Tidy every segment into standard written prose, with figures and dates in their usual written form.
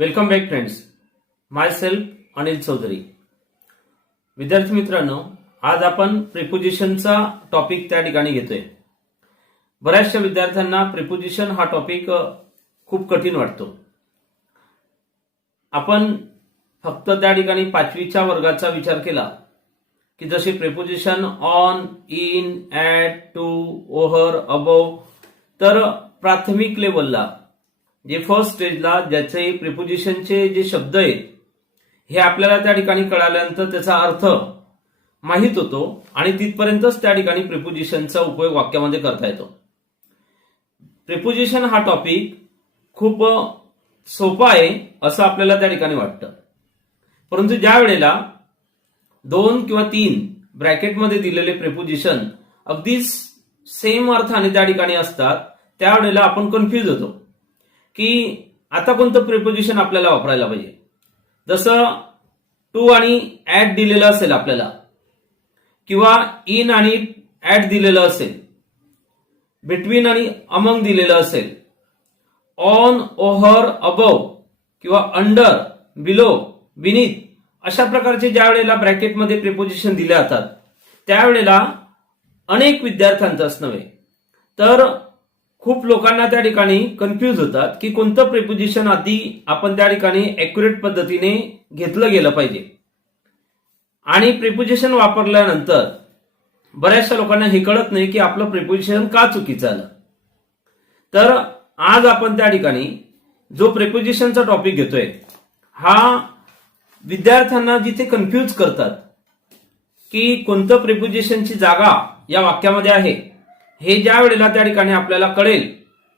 Welcome back friends. Myself Anil Chaudhary. विद्यार्थी मित्रांनो, आज आपण प्रिपोजिशनचा टॉपिक त्या ठिकाणी घेतोय. बऱ्याचशा विद्यार्थ्यांना प्रिपोजिशन हा टॉपिक खूप कठीण वाटतो. आपण फक्त त्या ठिकाणी 5वीच्या वर्गाचा विचार केला की जसे preposition on, in, at, to, over, above, तर प्राथमिक लेवलला जे फर्स्ट स्टेजला ज्याचे प्रिपोजिशनचे जे शब्द आहेत हे आपल्याला त्या ठिकाणी कळाल्यानंतर त्याचा अर्थ माहित होतो आणि तिथपर्यंतच त्या ठिकाणी प्रिपोजिशनचा उपयोग वाक्यामध्ये करता येतो. प्रिपोजिशन हा टॉपिक खूप सोपा आहे असं आपल्याला त्या ठिकाणी वाटतं, परंतु ज्या वेळेला 2 किंवा 3 ब्रॅकेटमध्ये दिलेले प्रिपोजिशन अगदी सेम अर्थाने त्या ठिकाणी असतात, त्यावेळेला आपण कन्फ्युज होतो की आता कोणतं प्रिपोजिशन आपल्याला वापरायला पाहिजे. जसं टू आणि ऍट दिलेलं असेल आपल्याला, किंवा इन आणि ऍट दिलेलं असेल, बिटवीन आणि अमंग दिलेलं असेल, ऑन, ओव्हर, अबव किंवा अंडर, बिलो, बिनीथ, अशा प्रकारचे ज्या वेळेला ब्रॅकेटमध्ये प्रिपोजिशन दिले जातात त्यावेळेला अनेक विद्यार्थ्यांचाच नव्हे तर खूप लोकांना त्या ठिकाणी कन्फ्युज होतात की कोणतं प्रिपोजिशन आधी आपण त्या ठिकाणी ॲक्युरेट पद्धतीने घेतलं गेलं पाहिजे. आणि प्रिपोजिशन वापरल्यानंतर बऱ्याचशा लोकांना हे कळत नाही की आपलं प्रिपोजिशन का चुकीचं आलं. तर आज आपण त्या ठिकाणी जो प्रिपोजिशनचा टॉपिक घेतोय हा विद्यार्थ्यांना जिथे कन्फ्युज करतात की कोणतं प्रिपोजिशनची जागा या वाक्यामध्ये आहे, हे ज्या वेळेला त्या ठिकाणी आपल्याला कळेल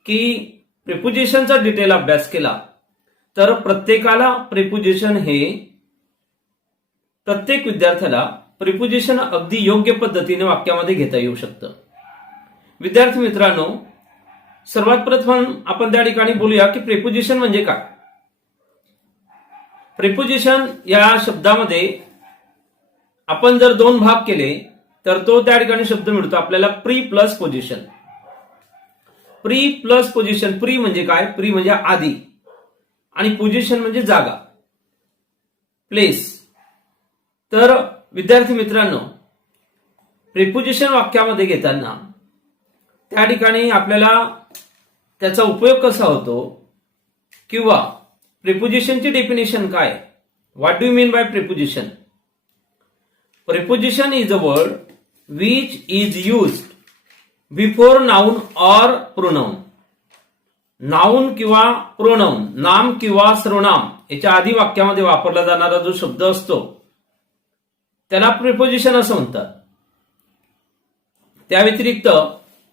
की प्रिपोजिशनचा डिटेल अभ्यास केला तर प्रत्येकाला प्रिपोजिशन हे प्रत्येक विद्यार्थ्याला प्रिपोजिशन अगदी योग्य पद्धतीने वाक्यामध्ये घेता येऊ शकतं. विद्यार्थी मित्रांनो, सर्वात प्रथम आपण त्या ठिकाणी बोलूया की प्रिपोजिशन म्हणजे काय. प्रिपोजिशन या शब्दामध्ये आपण जर 2 भाग केले तर तो त्या ठिकाणी शब्द मिळतो आपल्याला pre plus position. Pre plus position, pre म्हणजे काय? प्री म्हणजे आधी आणि पोझिशन म्हणजे जागा, प्लेस. तर विद्यार्थी मित्रांनो, प्रिपोजिशन वाक्यामध्ये घेताना त्या ठिकाणी आपल्याला त्याचा उपयोग कसा होतो किंवा प्रिपोजिशनची डेफिनेशन काय, what do you mean by preposition. Preposition is a word which is used before noun or pronoun. Noun किंवा प्रोनाउन, नाम किंवा सर्वनाम याच्या आधी वाक्यामध्ये वापरला जाणारा जो शब्द असतो त्याला प्रिपोजिशन असं म्हणतात. त्या व्यतिरिक्त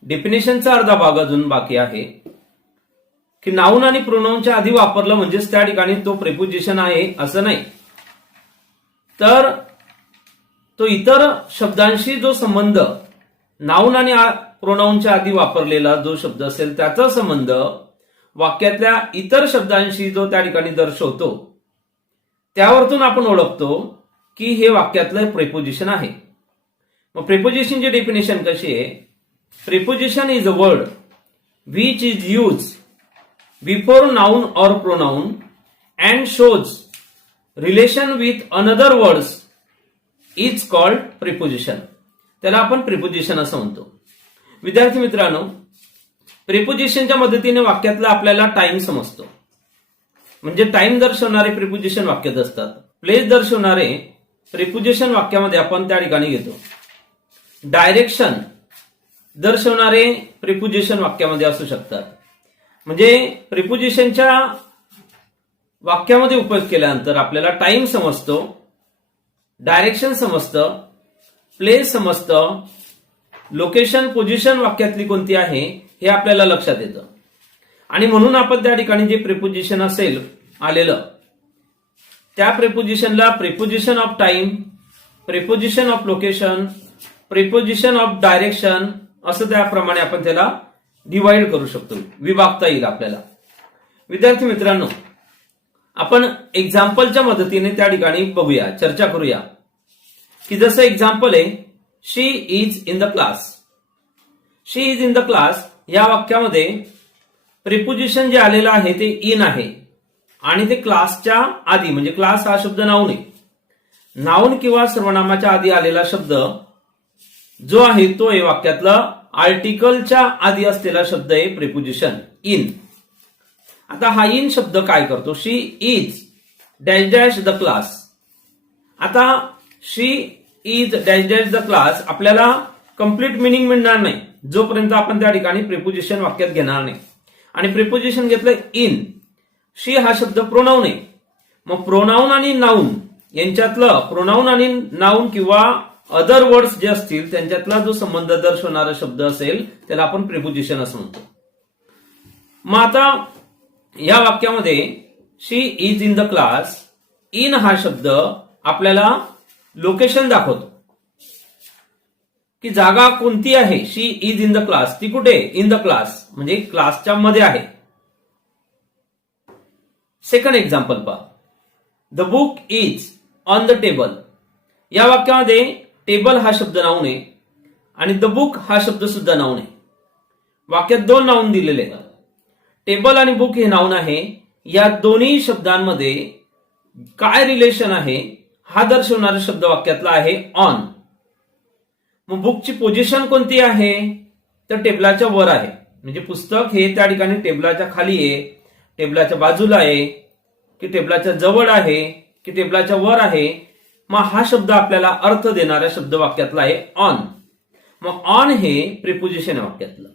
डेफिनेशनचा अर्धा भाग अजून बाकी आहे की नाउन आणि प्रोनाउनच्या आधी वापरलं म्हणजेच त्या ठिकाणी तो प्रिपोजिशन आहे असं नाही, तर तो इतर शब्दांशी जो संबंध नाउन आणि प्रोनाउनच्या आधी वापरलेला जो शब्द असेल त्याचा संबंध वाक्यातल्या इतर शब्दांशी जो त्या ठिकाणी दर्शवतो त्यावरतून आपण ओळखतो की हे वाक्यातलं प्रिपोजिशन आहे. मग प्रिपोजिशनची डेफिनेशन कशी आहे? Preposition is a word which is use before noun or pronoun and shows relation with another words is called preposition. त्याला आपण प्रिपोजिशन असं म्हणतो. विद्यार्थी मित्रांनो, प्रिपोजिशनच्या मदतीने वाक्यातला आपल्याला टाइम समजतो. म्हणजे टाइम दर्शवणारे प्रिपोजिशन वाक्यात असतात. प्लेस दर्शवणारे प्रिपोजिशन वाक्यामध्ये आपण त्या ठिकाणी घेतो. डायरेक्शन दर्शवणारे प्रिपोजिशन वाक्यामध्ये असू शकतात. म्हणजे प्रिपोजिशनच्या वाक्यामध्ये उपयोग केल्यानंतर आपल्याला टाइम समजतो, डायरेक्शन समजतं, प्लेस समजतं, लोकेशन, पोझिशन वाक्यातली कोणती आहे हे आपल्याला लक्षात येतं. आणि म्हणून आपण त्या ठिकाणी जे प्रिपोजिशन असेल आलेलं त्या प्रिपोजिशनला preposition of time, preposition of location, preposition of direction असं त्याप्रमाणे आपण त्याला डिवाइड करू शकतो, विभागता येईल आपल्याला. विद्यार्थी मित्रांनो, आपण एक्झाम्पलच्या मदतीने त्या ठिकाणी बघूया, चर्चा करूया की जसं एक्झाम्पल आहे she is in the class. She is in the class या वाक्यामध्ये प्रिपोजिशन जे आलेलं आहे ते इन आहे. आणि ते क्लासच्या आधी, म्हणजे क्लास हा शब्द नाऊन आहे, नाऊन किंवा सर्वनामाच्या आधी आलेला शब्द जो आहे तो आहे वाक्यातलं आर्टिकलच्या आधी असलेला शब्द आहे प्रिपोजिशन इन. आता हा इन शब्द काय करतो? She is dash dash the class. आता she is dash dash the class आपल्याला कंप्लीट मिनिंग मिळणार नाही जोपर्यंत आपण त्या ठिकाणी प्रिपोजिशन वाक्यात घेणार नाही. आणि प्रिपोजिशन घेतलं इन. शी हा शब्द प्रोनाऊन आहे. मग प्रोनाऊन आणि नाऊन यांच्यातलं, प्रोनाऊन आणि नाऊन किंवा अदर वर्ड्स जे असतील त्यांच्यातला जो संबंध दर्शवणारा शब्द असेल त्याला आपण प्रिपोजिशन असं म्हणतो. मग आता या वाक्यामध्ये she is in the class, in हा शब्द आपल्याला लोकेशन दाखवतो की जागा कोणती आहे. She is in the class, ती कुठे? इन द क्लास, म्हणजे क्लासच्या मध्ये आहे. सेकंड एक्झाम्पल पहा. The book is on the table. या वाक्यामध्ये टेबल हा शब्द नाऊन आहे आणि द बुक हा शब्द सुद्धा नाऊन आहे. वाक्यात दोन नाऊन दिलेले आहेत. टेबल आणि बुक हे नाऊन आहे. या दोन्ही शब्दांमध्ये काय रिलेशन आहे हा दर्शवणारा शब्द वाक्यातला आहे ऑन. मग बुकची पोझिशन कोणती आहे? तर टेबलाच्या वर आहे. म्हणजे पुस्तक हे त्या ठिकाणी टेबलाच्या खाली आहे, टेबलाच्या बाजूला आहे, की टेबलाच्या जवळ आहे, की टेबलाच्या वर आहे. मग हा शब्द आपल्याला अर्थ देणाऱ्या शब्द वाक्यातला आहे ऑन. मग ऑन हे प्रिपोजिशन आहे वाक्यातलं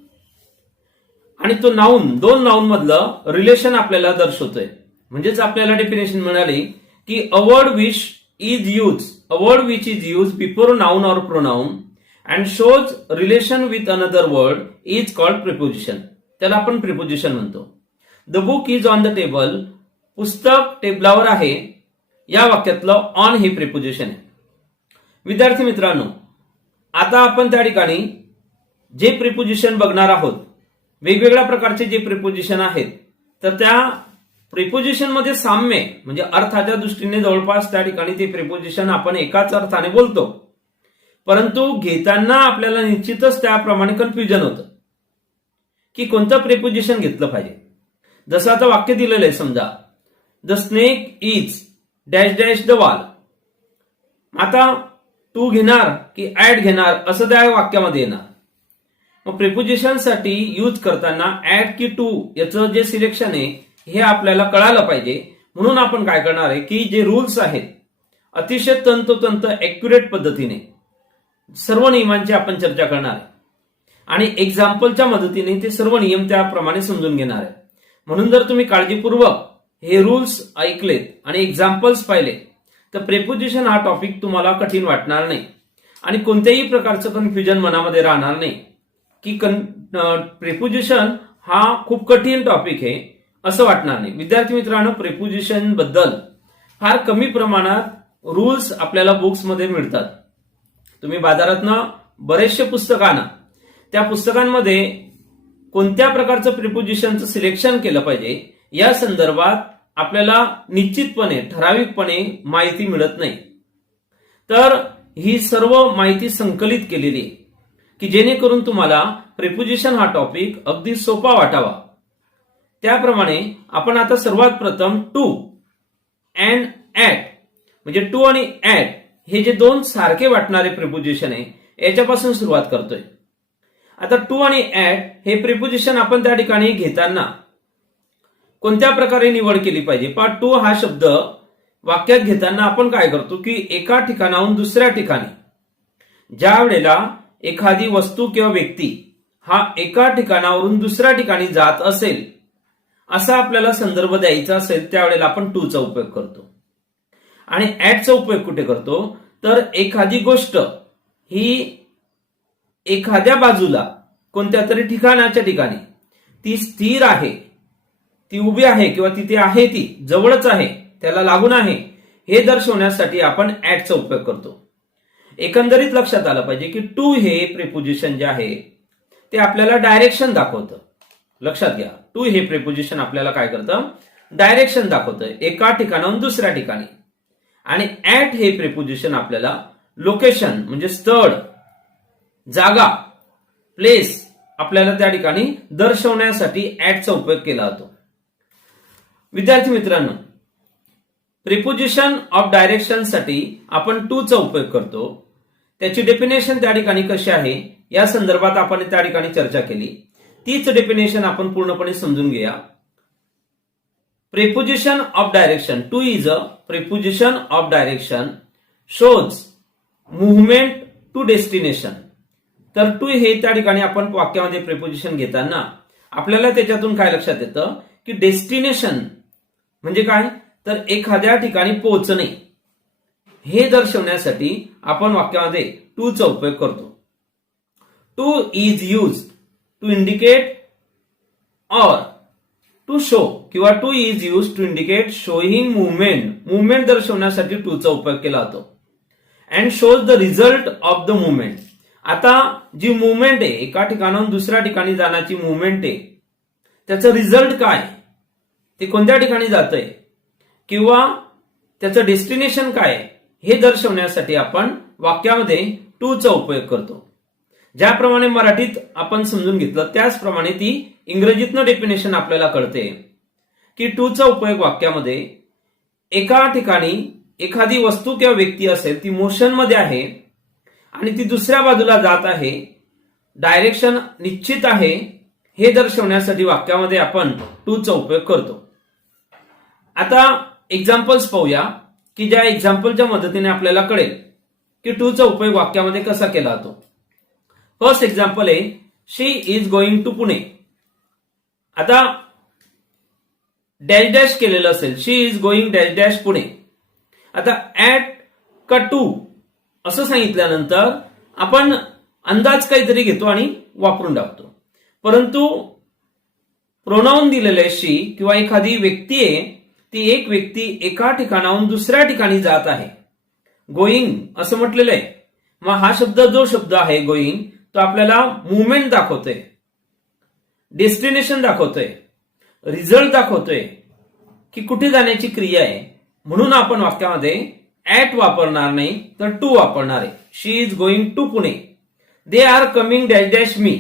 आणि तो नाऊन, दोन नाऊन मधलं रिलेशन आपल्याला दर्शवतोय. म्हणजेच आपल्याला डेफिनेशन मिळाली की a word which is use, a word which is use before noun or pronoun and shows relation with another word is called preposition. त्याला आपण प्रिपोजिशन म्हणतो. The book is on the table, पुस्तक टेबलावर आहे, या वाक्यातलं on हे preposition आहे. विद्यार्थी मित्रांनो, आता आपण त्या ठिकाणी जे प्रिपोजिशन बघणार आहोत, वेगवेगळ्या प्रकारचे जे प्रिपोजिशन आहेत, तर त्या प्रिपोजिशन मध्ये साम्य म्हणजे अर्थाच्या दृष्टीने जवळपास त्या ठिकाणी ते प्रिपोजिशन आपण एकाच अर्थाने बोलतो, परंतु घेताना आपल्याला निश्चितच त्याप्रमाणे कन्फ्युजन होतं की कोणतं प्रिपोजिशन घेतलं पाहिजे. जसं आता वाक्य दिलेलं आहे, समजा the snake is dash dash the wall. आता टू घेणार की ऍड घेणार असं त्या वाक्यामध्ये येणार. मग प्रिपोजिशन साठी यूज करताना ऍड की टू याचं जे सिलेक्शन आहे हे आपल्याला कळालं पाहिजे. म्हणून आपण काय करणार आहे की जे रूल्स आहेत अतिशय तंतोतंत ऍक्युरेट पद्धतीने सर्व नियमांची आपण चर्चा करणार आहे आणि एक्झाम्पलच्या मदतीने ते सर्व नियम त्याप्रमाणे समजून घेणार आहे. म्हणून जर तुम्ही काळजीपूर्वक हे रूल्स ऐकलेत आणि एक्झाम्पल्स पाहिले तर प्रिपोजिशन हा टॉपिक तुम्हाला कठीण वाटणार नाही आणि कोणत्याही प्रकारचं कन्फ्युजन मनामध्ये राहणार नाही की प्रिपोजिशन हा खूप कठीण टॉपिक आहे असं वाटणार नाही. विद्यार्थी मित्रांनो, प्रिपोजिशन बद्दल फार कमी प्रमाणात रूल्स आपल्याला बुक्समध्ये मिळतात. तुम्ही बाजारातनं बरेचसे पुस्तकं आणा, त्या पुस्तकांमध्ये कोणत्या प्रकारचं प्रिपोजिशनचं सिलेक्शन केलं पाहिजे या संदर्भात आपल्याला निश्चितपणे ठराविकपणे माहिती मिळत नाही. तर ही सर्व माहिती संकलित केलेली आहे की जेणेकरून तुम्हाला प्रिपोजिशन हा टॉपिक अगदी सोपा वाटावा. त्याप्रमाणे आपण आता सर्वात प्रथम टू अँड ऍट, म्हणजे टू आणि ऍट हे जे दोन सारखे वाटणारे प्रिपोजिशन आहे याच्यापासून सुरुवात करतोय. आता टू आणि ऍट हे प्रिपोजिशन आपण त्या ठिकाणी घेताना कोणत्या प्रकारे निवड केली पाहिजे? पार्ट टू हा शब्द वाक्यात घेताना आपण काय करतो की एका ठिकाणाहून दुसऱ्या ठिकाणी ज्या वेळेला एखादी वस्तू किंवा व्यक्ती हा एका ठिकाणावरून दुसऱ्या ठिकाणी जात असेल असा आपल्याला संदर्भ द्यायचा असेल त्यावेळेला आपण टू चा उपयोग करतो. आणि ऍटचा उपयोग कुठे करतो? तर एखादी गोष्ट ही एखाद्या बाजूला कोणत्या तरी ठिकाणाच्या ठिकाणी ती स्थिर आहे, ती उभी आहे किंवा तिथे आहे, ती जवळच आहे, त्याला लागून आहे हे दर्शवण्यासाठी आपण ऍटचा उपयोग करतो. एकंदरीत लक्षात आलं पाहिजे की टू हे प्रिपोजिशन जे आहे ते आपल्याला डायरेक्शन दाखवतं. लक्षात घ्या, टू हे प्रिपोजिशन आपल्याला काय करतं? डायरेक्शन दाखवतं एका ठिकाणाहून दुसऱ्या ठिकाणी. आणि ऍट हे प्रिपोजिशन आपल्याला लोकेशन म्हणजे स्थळ, जागा, प्लेस आपल्याला त्या ठिकाणी दर्शवण्यासाठी ऍटचा उपयोग केला जातो. विद्यार्थी मित्रांनो, प्रिपोजिशन ऑफ डायरेक्शन साठी आपण टू चा उपयोग करतो. त्याची डेफिनेशन त्या ठिकाणी कशी आहे या संदर्भात आपण त्या ठिकाणी चर्चा केली. तीच डेफिनेशन आपण पूर्णपणे समजून घेऊया. Preposition of direction, to is a preposition of direction shows movement to destination. तर टू हे त्या ठिकाणी आपण वाक्यामध्ये प्रिपोजिशन घेताना आपल्याला त्याच्यातून काय लक्षात येतं की डेस्टिनेशन म्हणजे काय, तर एखाद्या ठिकाणी पोहोचणे हे दर्शवण्यासाठी आपण वाक्यामध्ये टू चा उपयोग करतो. To is use to indicate or to show किंवा to is use to indicate showing movement दर्शवण्यासाठी टू चा उपयोग केला जातो. And shows the result of the movement. आता जी मुवमेंट आहे, एका ठिकाणाहून दुसऱ्या ठिकाणी जाण्याची मुवमेंट आहे, त्याचं रिझल्ट काय, ते कोणत्या ठिकाणी जातंय किंवा त्याचं डेस्टिनेशन काय हे दर्शवण्यासाठी आपण वाक्यामध्ये टू चा उपयोग करतो. ज्याप्रमाणे मराठीत आपण समजून घेतलं त्याचप्रमाणे ती इंग्रजीतनं डेफिनेशन आपल्याला कळते की टू चा उपयोग वाक्यामध्ये एका ठिकाणी एखादी वस्तू किंवा व्यक्ती असेल, ती मोशन मध्ये आहे आणि ती दुसऱ्या बाजूला जात आहे, डायरेक्शन निश्चित आहे हे दर्शवण्यासाठी वाक्यामध्ये आपण टू चा उपयोग करतो. आता एक्झाम्पल्स पाहूया की ज्या एक्झाम्पलच्या मदतीने आपल्याला कळेल की टू चा उपयोग वाक्यामध्ये कसा केला जातो. फर्स्ट एक्झाम्पल आहे she is going to Pune. आता डॅश डॅश केलेलं असेल, she is going dash dash Pune. आता ऍट का टू असं सांगितल्यानंतर आपण अंदाज काहीतरी घेतो आणि वापरून टाकतो. परंतु प्रोनाऊन दिलेले शी किंवा एखादी व्यक्ती आहे, ती एक व्यक्ती एका ठिकाणाहून दुसऱ्या ठिकाणी जात आहे. गोईंग असं म्हटलेलं आहे. मग हा शब्द जो शब्द आहे गोईंग, तो आपल्याला मुवमेंट दाखवतोय, डेस्टिनेशन दाखवतोय, रिझल्ट दाखवतोय की कुठे जाण्याची क्रिया आहे. म्हणून आपण वाक्यामध्ये ऍट वापरणार नाही तर टू वापरणार आहे. She is going to Pune. They are coming dash dash me.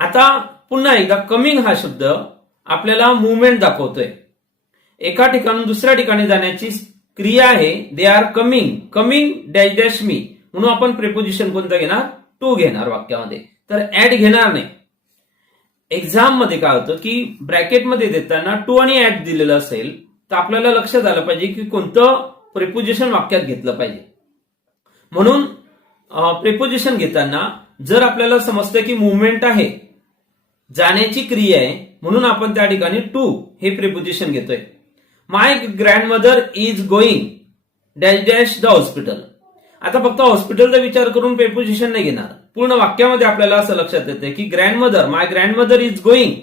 आता पुन्हा एकदा कमिंग हा शब्द आपल्याला मुवमेंट दाखवतोय, एका ठिकाणून दुसऱ्या ठिकाणी जाण्याची क्रिया आहे. They are coming dash dash me. म्हणून आपण प्रिपोजिशन कोणतं घेणार, टू घेणार वाक्यामध्ये, तर ऍट घेणार नाही. एक्झाम मध्ये काय होतं की ब्रॅकेटमध्ये देताना टू आणि ऍट दिलेलं असेल तर आपल्याला लक्षात आलं पाहिजे की कोणतं प्रिपोजिशन वाक्यात घेतलं पाहिजे. म्हणून प्रिपोजिशन घेताना जर आपल्याला समजतं की मुवमेंट आहे, जाण्याची क्रिया आहे, म्हणून आपण त्या ठिकाणी टू हे प्रिपोजिशन घेतोय. My grandmother is going dash dash the hospital. आता फक्त हॉस्पिटलचा विचार करून प्रिपोजिशन नाही घेणार, पूर्ण वाक्यामध्ये आपल्याला असं लक्षात येतं की my grandmother is going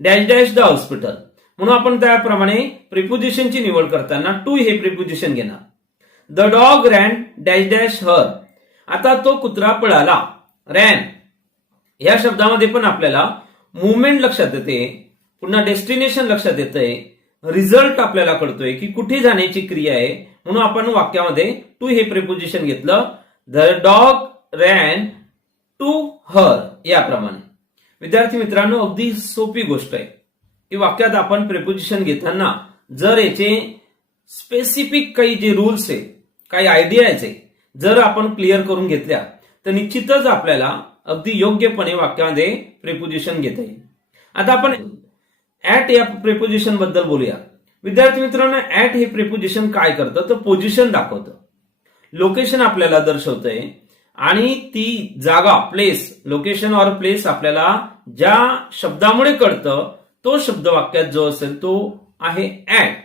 dash dash the hospital. म्हणून आपण त्याप्रमाणे प्रिपोजिशनची निवड करताना टू हे प्रिपोजिशन घेणार. The dog ran dash dash her. आता तो कुत्रा पळाला, रॅन या शब्दामध्ये पण आपल्याला मुवमेंट लक्षात येते, पुन्हा डेस्टिनेशन लक्षात येतंय, रिझल्ट आपल्याला कळतोय की कुठे जाण्याची क्रिया आहे. म्हणून आपण वाक्यामध्ये टू हे प्रिपोजिशन घेतलं. The dog ran to her याप्रमाणे. विद्यार्थी मित्रांनो, अगदी सोपी गोष्ट आहे की वाक्यात आपण प्रिपोजिशन घेताना जर याचे स्पेसिफिक काही जे रूल्स आहे, काही आयडियाज आहे, जर आपण क्लिअर करून घेतल्या तर निश्चितच आपल्याला अगदी योग्यपणे वाक्यामध्ये प्रिपोजिशन घेता येईल. आता आपण ऍट या प्रिपोजिशन बद्दल बोलूया. विद्यार्थी मित्रांनो, ऍट हे प्रिपोजिशन काय करतं तर पोझिशन दाखवतं, लोकेशन आपल्याला दर्शवतंय आणि ती जागा, प्लेस, लोकेशन ऑर प्लेस आपल्याला ज्या शब्दामुळे कळतं तो शब्द वाक्यात जो असेल तो आहे ऍट.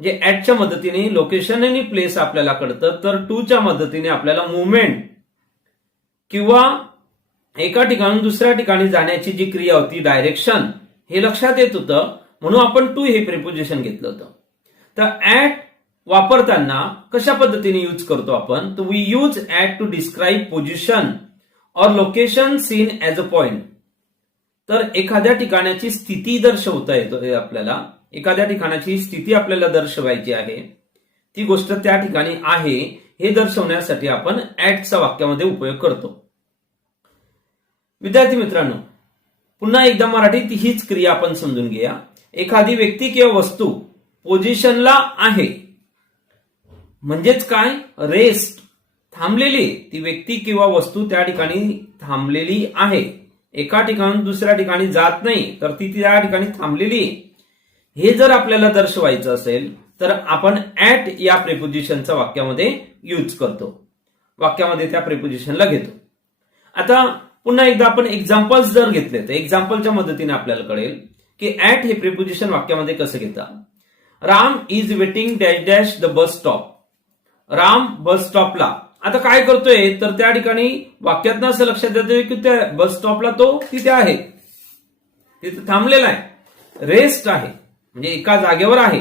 म्हणजे ऍटच्या मदतीने लोकेशन आणि प्लेस आपल्याला कळतं, तर टू च्या मदतीने आपल्याला मुवमेंट किंवा एका ठिकाणून दुसऱ्या ठिकाणी जाण्याची जी क्रिया होती, डायरेक्शन, हे लक्षात येत होतं. म्हणून आपण टू हे प्रिपोजिशन घेतलं होतं. तर ऍट वापरताना कशा पद्धतीने यूज करतो आपण, तर we use at to describe position or location seen as a point. तर एखाद्या ठिकाणाची स्थिती दर्शवता येतो आपल्याला, एखाद्या ठिकाणाची स्थिती आपल्याला दर्शवायची आहे, ती गोष्ट त्या ठिकाणी आहे हे दर्शवण्यासाठी आपण ऍटचा वाक्यामध्ये उपयोग करतो. विद्यार्थी मित्रांनो, पुन्हा एकदा मराठीत हीच क्रिया आपण समजून घेऊया. एखादी व्यक्ती किंवा वस्तू पोझिशनला आहे म्हणजेच काय, रेस्ट, थांबलेली आहे. ती व्यक्ती किंवा वस्तू त्या ठिकाणी थांबलेली आहे, एका ठिकाणून दुसऱ्या ठिकाणी जात नाही, तर ती त्या ठिकाणी थांबलेली आहे. हे जर आपल्याला दर्शवायचं असेल तर आपण ऍट या प्रिपोजिशनचा वाक्यामध्ये यूज करतो, वाक्यामध्ये त्या प्रिपोजिशनला घेतो. आता पुन्हा एकदा आपण एक्झाम्पल्स जर घेतले तर एक्झाम्पलच्या मदतीने आपल्याला कळेल की ऍट हे प्रिपोजिशन वाक्यामध्ये कसं घेतात. Ram is waiting dash dash the bus stop. Ram bus स्टॉपला आता काय करतोय, तर त्या ठिकाणी वाक्यात असं लक्षात येतंय की त्या बस स्टॉपला तो तिथे आहे, तिथे थांबलेला आहे, रेस्ट आहे, म्हणजे एका जागेवर आहे.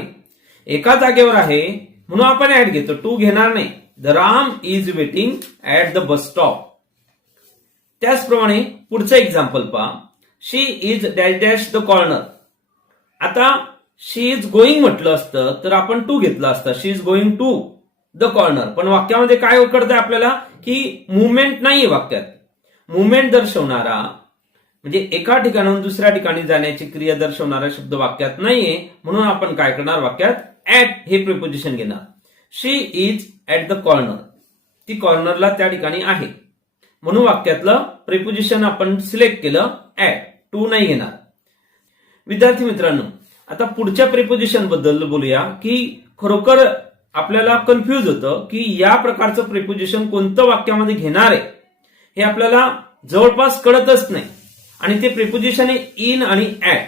एका जागेवर आहे म्हणून आपण ऍट घेतो, टू घेणार नाही. The Ram is waiting at the bus stop. त्याचप्रमाणे पुढचं एक्झाम्पल पहा. She is dash dash the corner. आता शी इज गोईंग म्हटलं असतं तर आपण टू घेतलं असतं, she is going to the corner. पण वाक्यामध्ये काय कळतंय आपल्याला की मुवमेंट नाहीये वाक्यात. मुवमेंट दर्शवणारा म्हणजे एका ठिकाणाहून दुसऱ्या ठिकाणी जाण्याची क्रिया दर्शवणारा शब्द वाक्यात नाहीये, म्हणून आपण काय करणार, वाक्यात ऍट हे प्रिपोजिशन घेणार. शी इज ऍट द कॉर्नर. ती कॉर्नरला त्या ठिकाणी आहे, म्हणून वाक्यातलं प्रिपोजिशन आपण सिलेक्ट केलं ऍट, टू नाही घेणार. विद्यार्थी मित्रांनो, आता पुढच्या प्रिपोजिशन बद्दल बोलूया की खरोखर आपल्याला कन्फ्युज होतं की या प्रकारचं प्रिपोजिशन कोणतं वाक्यामध्ये घेणार आहे हे आपल्याला जवळपास कळतच नाही. आणि ते प्रिपोजिशन आहे इन आणि ऍट,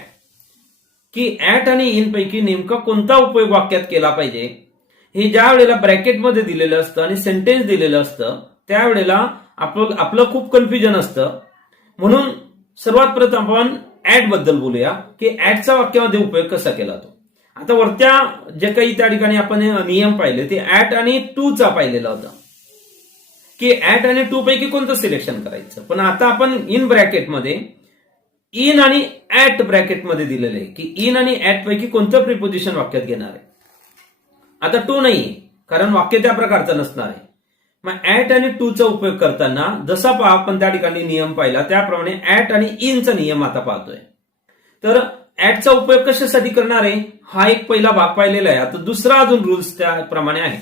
की ऍट आणि इन पैकी नेमका कोणता उपयोग वाक्यात केला पाहिजे. हे ज्या वेळेला ब्रॅकेटमध्ये दिलेलं असतं आणि सेंटेन्स दिलेलं असतं त्यावेळेला आपलं खूप कन्फ्युजन असतं. म्हणून सर्वात प्रथम आपण ऍट बद्दल बोलूया की ऍटचा वाक्यामध्ये उपयोग कसा केला तो. आता वरत्या जे काही त्या ठिकाणी आपण नियम पाहिले ते ऍट आणि टू चा पाहिलेला होता की ऍट आणि टू पैकी कोणतं सिलेक्शन करायचं. पण आता आपण इन ब्रॅकेटमध्ये इन आणि ऍट ब्रॅकेटमध्ये दिलेलं आहे की इन आणि ऍट पैकी कोणतं प्रिपोजिशन वाक्यात घेणार आहे. आता टू नाही, कारण वाक्य त्या प्रकारचं नसणार आहे. मग ऍट आणि टू चा उपयोग करताना जसा आपण त्या ठिकाणी नियम पाहिला त्याप्रमाणे ऍट आणि इनचा नियम आता पाहतोय. तर ऍटचा उपयोग कशासाठी करणार आहे हा एक पहिला भाग पाहिलेला आहे. आता दुसरा अजून रूल्स त्याप्रमाणे आहे.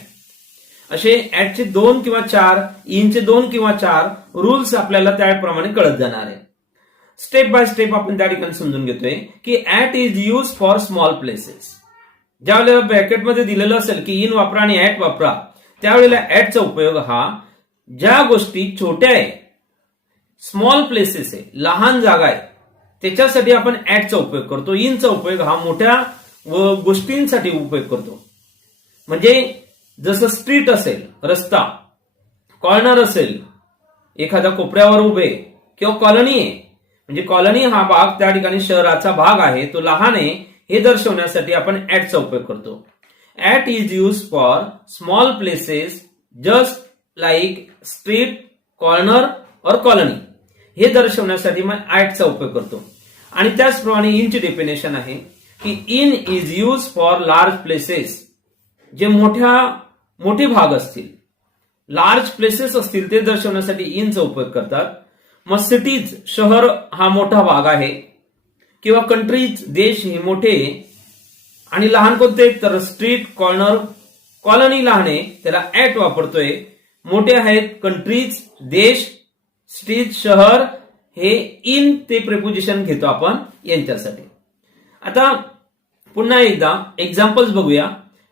असे ऍटचे 2 किंवा 4, इनचे 2 किंवा 4 रूल्स आपल्याला त्याप्रमाणे कळत जाणार आहे. स्टेप बाय स्टेप आपण त्या ठिकाणी समजून घेतोय की at ease use for small places. ज्या वेळेला ब्रॅकेटमध्ये दिलेलं असेल की इन वापरा आणि ऍट वापरा त्यावेळेला ऍटचा उपयोग हा ज्या गोष्टी छोट्या आहे, स्मॉल प्लेसेस आहे, लहान जागा आहे, त्याच्यासाठी आपण ऍटचा उपयोग करतो. इनचा उपयोग हा मोठ्या गोष्टींसाठी उपयोग करतो. म्हणजे जसं स्ट्रीट असेल, रस्ता, कॉर्नर असेल, एखाद्या कोपऱ्यावर उभे, किंवा कॉलनी आहे, म्हणजे कॉलनी हा भाग त्या ठिकाणी शहराचा भाग आहे, तो लहान आहे हे दर्शवण्यासाठी आपण ऍटचा उपयोग करतो. At ease use for small places just like street, corner और कॉलनी हे दर्शवण्यासाठी मग ऍटचा उपयोग करतो. आणि त्याचप्रमाणे इनची डेफिनेशन आहे की in is use for large places. जे मोठे भाग असतील, लार्ज प्लेसेस असतील ते दर्शवण्यासाठी इनचा उपयोग करतात. मग सिटीज, शहर हा मोठा भाग आहे, किंवा कंट्रीज, देश हे मोठे, आणि लहान कोणते तर स्ट्रीट, कॉर्नर, कॉलनी लहान आहे त्याला ऍट वापरतोय. मोठे आहेत कंट्रीज, देश, स्ट्रीट, शहर हे इन ते प्रिपोजिशन घेतो आपण यांच्यासाठी. आता पुन्हा एकदा एक्झाम्पल्स बघूया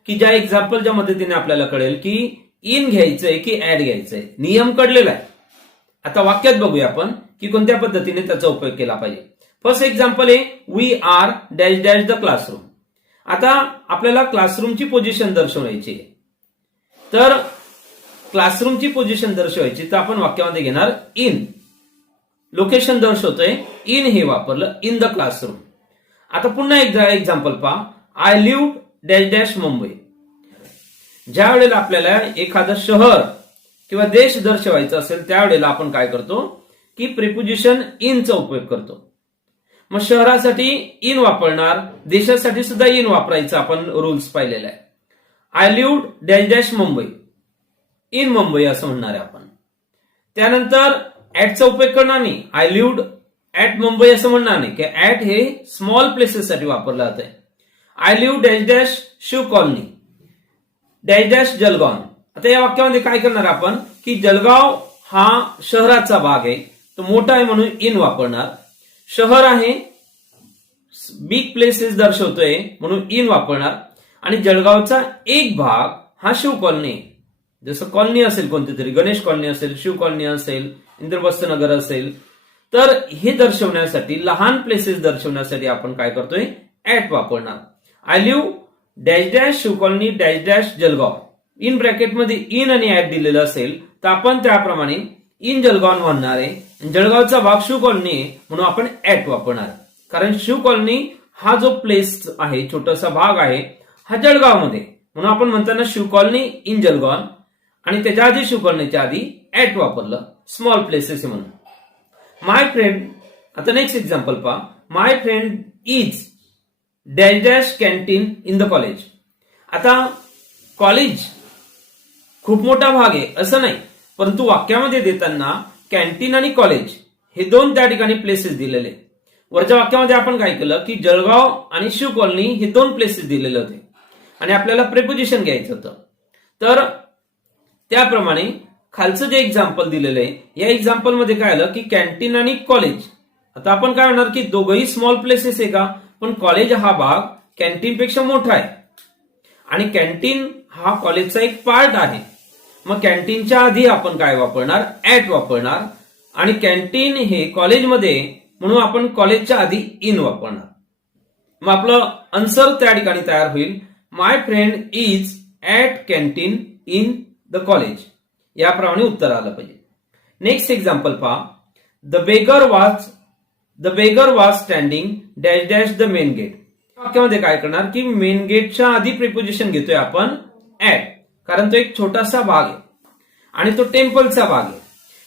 की ज्या एक्झाम्पलच्या मदतीने आपल्याला कळेल की इन घ्यायचंय की ऍड घ्यायचंय. नियम कळलेला आहे. आता वाक्यात बघूया आपण की कोणत्या पद्धतीने त्याचा उपयोग केला पाहिजे. फर्स्ट एक्झाम्पल आहे we are dash dash the classroom. आता आपल्याला क्लासरूमची पोझिशन दर्शवायची आहे. तर क्लासरूमची पोझिशन दर्शवायची तर आपण वाक्यामध्ये घेणार इन. लोकेशन दर्शवतोय, इन हे वापरलं, इन द क्लासरूम. आता पुन्हा एकदा एक्झाम्पल पहा. I live dash dash Mumbai. ज्या वेळेला आपल्याला एखादं शहर किंवा देश दर्शवायचं असेल त्यावेळेला आपण काय करतो की प्रिपोजिशन इनचा उपयोग करतो. मग शहरासाठी इन वापरणार, देशासाठी सुद्धा इन वापरायचं आपण रूल्स पाहिलेला आहे. I live dash dash Mumbai, in Mumbai असं म्हणणार आहे आपण. त्यानंतर ऍटचा उपयोग करणार नाही. आय लिव्ह ऍट मुंबई असं म्हणणार नाही की ऍट हे स्मॉल प्लेसेस साठी वापरलं जात आहे. I live dash dash Shiv colony dash dash Jalgaon. आता या वाक्यामध्ये काय करणार आपण की जळगाव हा शहराचा भाग आहे, तो मोठा आहे म्हणून इन वापरणार. शहर आहे, बिग प्लेसेस दर्शवतोय म्हणून इन वापरणार. आणि जळगावचा एक भाग हा शिव कॉलनी आहे. जसं कॉलनी असेल कोणती तरी, गणेश कॉलनी असेल, शिव कॉलनी असेल, इंद्रप्रस्थ नगर असेल, तर हे दर्शवण्यासाठी, लहान प्लेसेस दर्शवण्यासाठी आपण काय करतोय, ऍट वापरणार. I live dash dash Shiv colony dash dash Jalgaon. In ब्रॅकेटमध्ये इन आणि ऍट दिलेलं असेल तर आपण त्याप्रमाणे इन जळगाव म्हणणार आहे. जळगावचा भाग शिव कॉलनी आहे म्हणून आपण ऍट वापरणार. कारण शिव कॉलनी हा जो प्लेस आहे, छोटासा भाग आहे, हा जळगावमध्ये, म्हणून आपण म्हणताना शिव कॉलनी इन जळगाव आणि त्याच्या आधी शिव कॉलनीच्या आधी ऍट वापरलं, स्मॉल प्लेसेस म्हणून. माय फ्रेंड, आता नेक्स्ट एक्झाम्पल पहा. My friend is dash dash canteen in the college. आता कॉलेज खूप मोठा भाग आहे असं नाही, परंतु वाक्यामध्ये देताना कॅन्टीन आणि कॉलेज हे दोन त्या ठिकाणी प्लेसेस दिलेले. वरच्या वाक्यामध्ये आपण काय केलं की जळगाव आणि शिव कॉलनी हे दोन प्लेसेस दिलेले होते आणि आपल्याला प्रेपोजिशन घ्यायचं होतं. तर त्याप्रमाणे खालचं जे एक्झाम्पल दिलेलं आहे, या एक्झाम्पल मध्ये काय आलं की कॅन्टीन आणि कॉलेज. आता आपण काय म्हणणार की दोघंही स्मॉल प्लेसेस आहे का, पण कॉलेज हा भाग कॅन्टीन पेक्षा मोठा आहे आणि कॅन्टीन हा कॉलेजचा एक पार्ट आहे. मग कॅन्टीनच्या आधी आपण काय वापरणार, ऍट वापरणार. आणि कॅन्टीन हे कॉलेजमध्ये म्हणून आपण कॉलेजच्या आधी इन वापरणार. मग आपलं आन्सर त्या ठिकाणी तयार होईल. My friend is at canteen in the college. याप्रमाणे उत्तर आलं पाहिजे. नेक्स्ट एक्झाम्पल पहा. The beggar was standing dash dash the main gate. वाक्यामध्ये काय करणार की मेन गेटच्या आधी प्रिपोजिशन घेतोय आपण ऍट, कारण तो एक छोटासा भाग आहे आणि तो टेम्पलचा भाग आहे.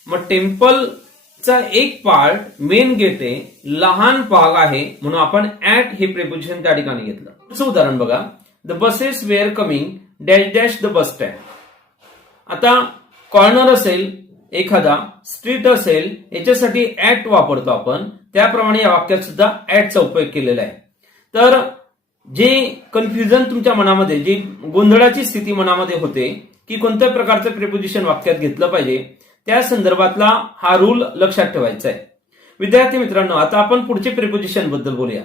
मग टेम्पलचा एक पार्ट मेन गेट आहे, लहान भाग आहे म्हणून आपण ऍट हे प्रिपोजिशन त्या ठिकाणी घेतलं. पुढचं उदाहरण बघा. The buses were coming dash dash the bus stand. आता कॉर्नर असेल, एखादा स्ट्रीट असेल, याच्यासाठी ऍट वापरतो आपण. त्याप्रमाणे या वाक्यात सुद्धा ऍटचा उपयोग केलेला आहे. तर जे कन्फ्युजन तुमच्या मनामध्ये, जी गोंधळाची स्थिती मनामध्ये होते की कोणत्या प्रकारचं प्रिपोजिशन वाक्यात घेतलं पाहिजे, त्या संदर्भातला हा रूल लक्षात ठेवायचा आहे. विद्यार्थी मित्रांनो, आता आपण पुढचे प्रिपोजिशन बद्दल बोलूया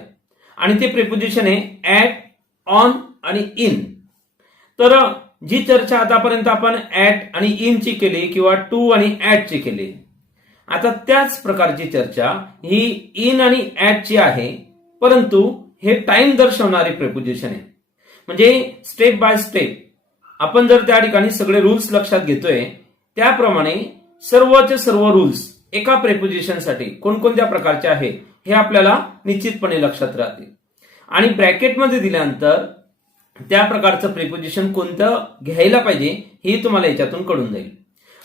आणि ते प्रिपोजिशन आहे ऍट, ऑन आणि इन. तर जी चर्चा आतापर्यंत आपण ऍट आणि इन ची केली किंवा टू आणि ऍट ची केली, आता त्याच प्रकारची चर्चा ही इन आणि ऍट ची आहे, परंतु हे टाइम दर्शवणारे प्रिपोजिशन आहे. म्हणजे स्टेप बाय स्टेप आपण जर त्या ठिकाणी सगळे रूल्स लक्षात घेतोय, त्याप्रमाणे सर्वचे सर्व रूल्स एका प्रिपोजिशनसाठी कोणकोणत्या प्रकारचे आहे हे आपल्याला निश्चितपणे लक्षात राहते. आणि ब्रॅकेटमध्ये दिल्यानंतर त्या प्रकारचं प्रिपोजिशन कोणतं घ्यायला पाहिजे हे तुम्हाला याच्यातून कळून जाईल.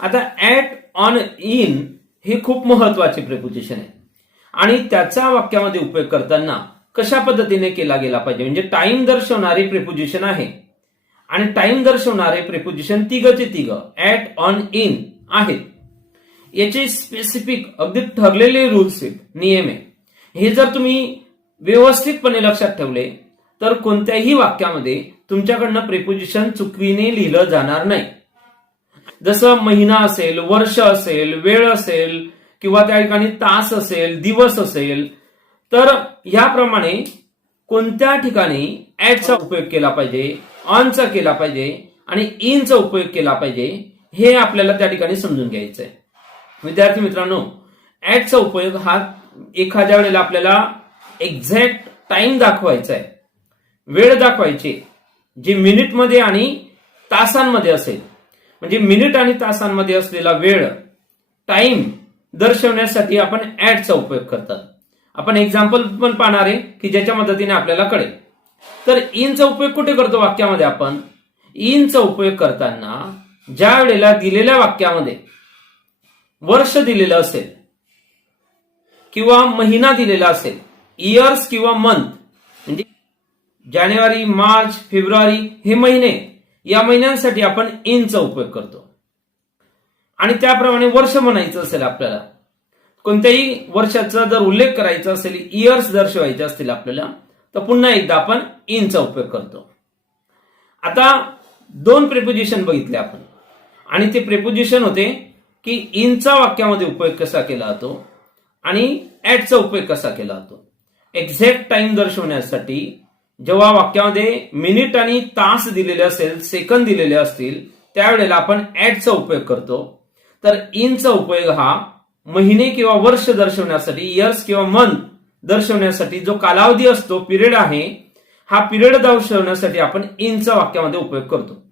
आता ऍट, ऑन, इन हे खूप महत्वाचे प्रिपोजिशन आहे आणि त्याचा वाक्यामध्ये उपयोग करताना कशा पद्धतीने केला गेला पाहिजे, म्हणजे टाइम दर्शवणारे प्रिपोजिशन आहे आणि टाइम दर्शवणारे प्रिपोजिशन तिघचे तिघ ऍट, ऑन, इन आहेत. याचे स्पेसिफिक अगदी ठरलेले रूल्स आहेत, नियम आहे. हे जर तुम्ही व्यवस्थितपणे लक्षात ठेवले तर कोणत्याही वाक्यामध्ये तुमच्याकडनं प्रिपोजिशन चुकवीने लिहिलं जाणार नाही. जसं महिना असेल, वर्ष असेल, वेळ असेल किंवा त्या ठिकाणी तास असेल, दिवस असेल, तर याप्रमाणे कोणत्या ठिकाणी ऍटचा उपयोग केला पाहिजे, ऑनचा केला पाहिजे आणि इनचा उपयोग केला पाहिजे हे आपल्याला त्या ठिकाणी समजून घ्यायचं आहे. विद्यार्थी मित्रांनो, ऍटचा उपयोग हा एखाद्या वेळेला आपल्याला एक्झॅक्ट टाइम दाखवायचा आहे, वेळ दाखवायची, जी मिनिटमध्ये आणि तासांमध्ये असेल. म्हणजे मिनिट आणि तासांमध्ये असलेला वेळ, टाइम दर्शवण्यासाठी आपण ऍटचा उपयोग करतात. आपण एक्झाम्पल पण पाहणार आहे की ज्याच्या मदतीने आपल्याला कळेल. तर इनचा उपयोग कुठे करतो वाक्यामध्ये आपण? इनचा उपयोग करताना ज्या वेळेला दिलेल्या वाक्यामध्ये वर्ष दिलेलं असेल किंवा महिना दिलेला असेल, इयर्स किंवा मंथ, म्हणजे जानेवारी, मार्च, फेब्रुवारी हे महिने, या महिन्यांसाठी आपण इनचा उपयोग करतो. आणि त्याप्रमाणे वर्ष म्हणायचं असेल आपल्याला, कोणत्याही वर्षाचा जर उल्लेख करायचा असेल, इयर्स दर्शवायचे असतील आपल्याला, तर पुन्हा एकदा आपण इनचा उपयोग करतो. आता 2 प्रिपोजिशन बघितले आपण आणि ते प्रिपोजिशन होते की इनचा वाक्यामध्ये उपयोग कसा केला जातो आणि ऍटचा उपयोग कसा केला जातो. एक्झॅक्ट टाइम दर्शवण्यासाठी जेव्हा वाक्यामध्ये मिनिट आणि तास दिलेले असेल, सेकंद दिलेले असतील, त्यावेळेला आपण ऍटचा उपयोग करतो. तर इनचा उपयोग हा महिने किंवा वर्ष दर्शवण्यासाठी, इयर्स किंवा मंथ दर्शवण्यासाठी जो कालावधी असतो, पिरियड आहे, हा पिरियड दर्शवण्यासाठी आपण इनचा वाक्यामध्ये उपयोग करतो.